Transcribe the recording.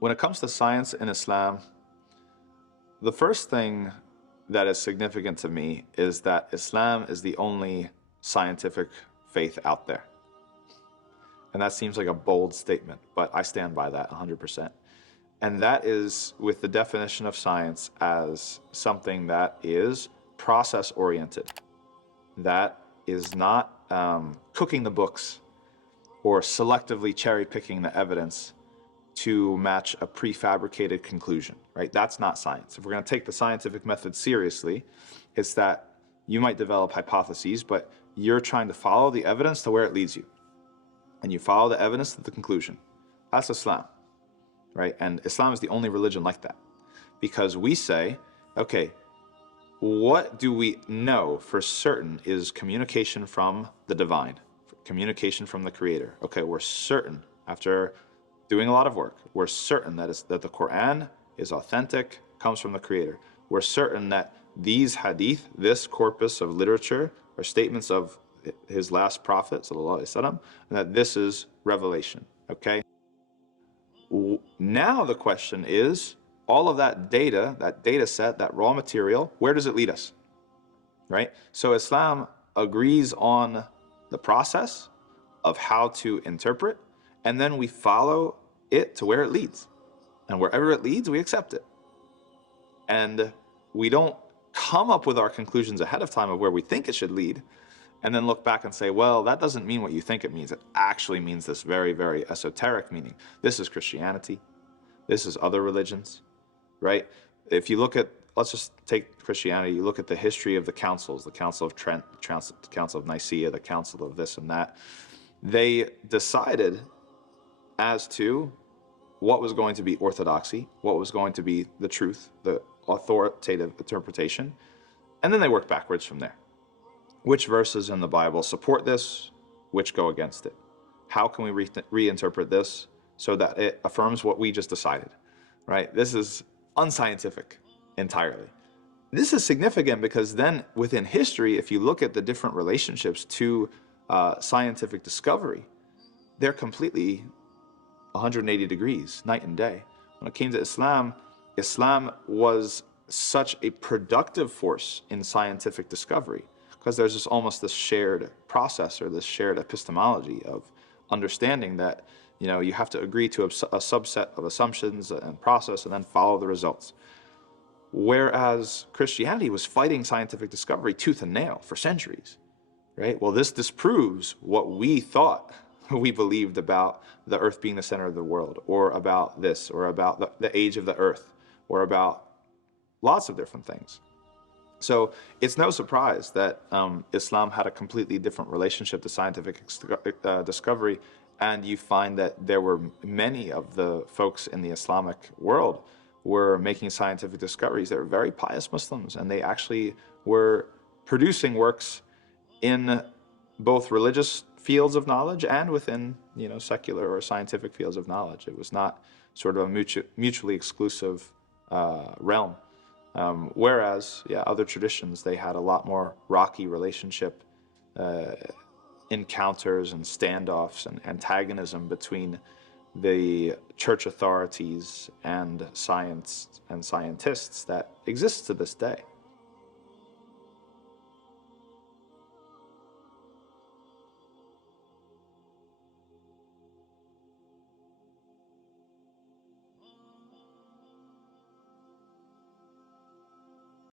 When it comes to science in Islam, the first thing that is significant to me is that Islam is the only scientific faith out there. And that seems like a bold statement, but I stand by that 100%. And that is with the definition of science as something that is process-oriented, that is not cooking the books or selectively cherry-picking the evidence to match a prefabricated conclusion, right? That's not science. If we're going to take the scientific method seriously, it's that you might develop hypotheses, but you're trying to follow the evidence to where it leads you. And you follow the evidence to the conclusion. That's Islam, right? And Islam is the only religion like that. Because we say, okay, what do we know for certain is communication from the divine, communication from the Creator. Okay, we're certain, after doing a lot of work, we're certain that the Quran is authentic, comes from the Creator. We're certain that these hadith, this corpus of literature, are statements of his last prophet, sallallahu alaihi wasallam, and that this is revelation, okay? Now the question is, all of that data set, that raw material, where does it lead us, right? So Islam agrees on the process of how to interpret, and then we follow it to where it leads. And wherever it leads, we accept it. And we don't come up with our conclusions ahead of time of where we think it should lead, and then look back and say, well, that doesn't mean what you think it means. It actually means this very, very esoteric meaning. This is Christianity. This is other religions, right? If you look at, let's just take Christianity, you look at the history of the councils, the Council of Trent, the Council of Nicaea, the Council of this and that. They decided as to what was going to be orthodoxy, what was going to be the truth, the authoritative interpretation, and then they worked backwards from there. Which verses in the Bible support this, which go against it? How can we reinterpret this so that it affirms what we just decided, right? This is unscientific entirely. This is significant because then within history, if you look at the different relationships to scientific discovery, they're completely 180 degrees, night and day. When it came to Islam, Islam was such a productive force in scientific discovery because there's almost this shared process or this shared epistemology of understanding that, you know, you have to agree to a subset of assumptions and process and then follow the results. Whereas Christianity was fighting scientific discovery tooth and nail for centuries, right? Well, this disproves what we thought we believed about the earth being the center of the world, or about this, or about the age of the earth, or about lots of different things. So it's no surprise that Islam had a completely different relationship to scientific discovery, and you find that there were many of the folks in the Islamic world were making scientific discoveries. They were very pious Muslims, and they actually were producing works in both religious fields of knowledge and within, you know, secular or scientific fields of knowledge. It was not sort of a mutually exclusive realm. Whereas, yeah, other traditions, they had a lot more rocky relationship, encounters and standoffs and antagonism between the church authorities and science and scientists that exists to this day.